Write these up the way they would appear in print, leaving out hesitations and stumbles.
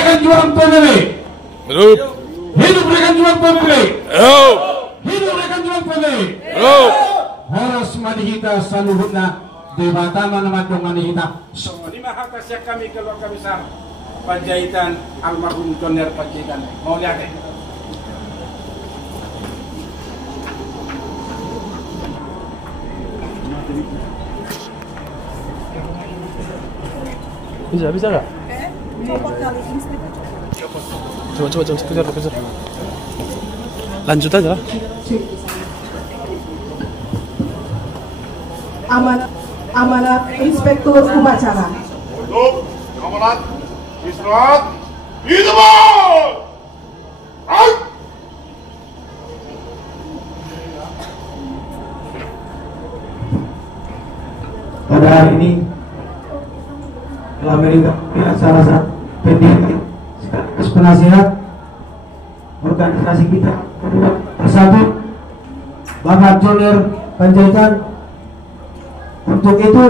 Rekan Juang PBB. Hidup. Hidup Rekan Juang PBB. Hidup. Hidup Rekan Juang PBB. Hidup. Horos manihita saluhutna debatama namadong manihita. So, 5 hektar siya kami keluarga besar Panjaitan almarhum Toner Panjaitan. Mau lihat deh. Bisa nggak? Copot kali ini. Coba kejar. Lanjut aja lah. Amanat Inspektur Upacara. Untuk amanat istirahat di tempat. Pada hari ini telah melihat salah satu pendiri sekaligus penasihat organisasi kita bersatu Bapak Toner Panjaitan. Untuk itu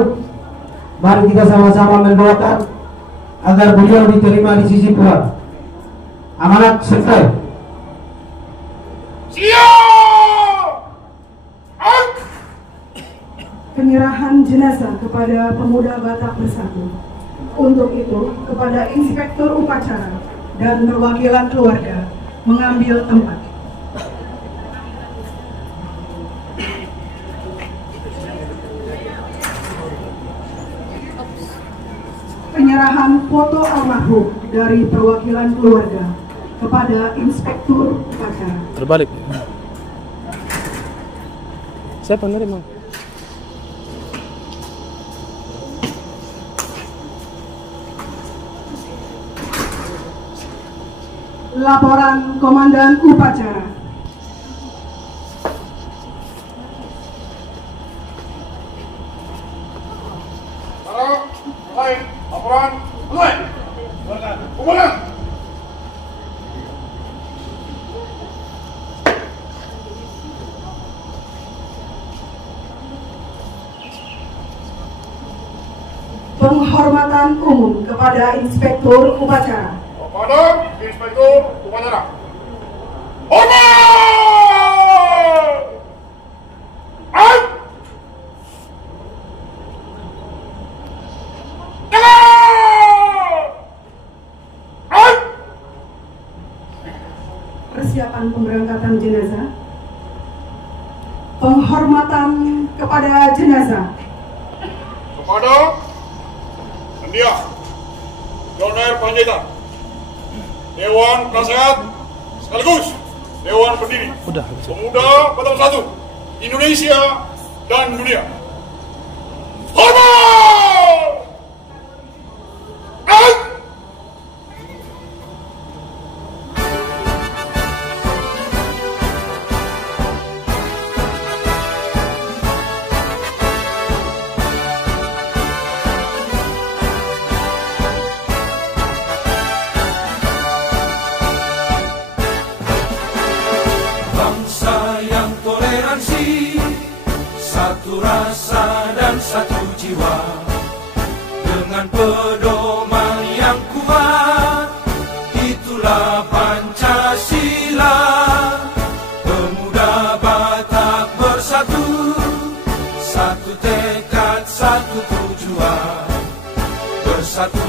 mari kita sama-sama mendoakan agar beliau diterima di sisi Tuhan. Amanat selesai. Siap. Penyerahan jenazah kepada pemuda Batak Bersatu. Untuk itu, kepada Inspektur Upacara dan perwakilan keluarga mengambil tempat. Penyerahan foto almarhum dari perwakilan keluarga kepada Inspektur Upacara. Terbalik. Siapa nerima? Laporan Komandan Upacara. Sekarang mulai laporan mulai. Kumpulkan. Penghormatan umum kepada Inspektur Upacara. Kepada Inspektur Upacara. Hormat! Persiapan pemberangkatan jenazah. Penghormatan kepada jenazah. Kepada India Toner Panjaitan, Dewan Penasehat sekaligus Dewan Pendiri Pemuda Batak Bersatu Indonesia dan dunia. Hormat! Satu rasa dan satu jiwa, dengan pedoman yang kuat, itulah Pancasila. Pemuda Batak bersatu, satu tekad, satu tujuan, bersatu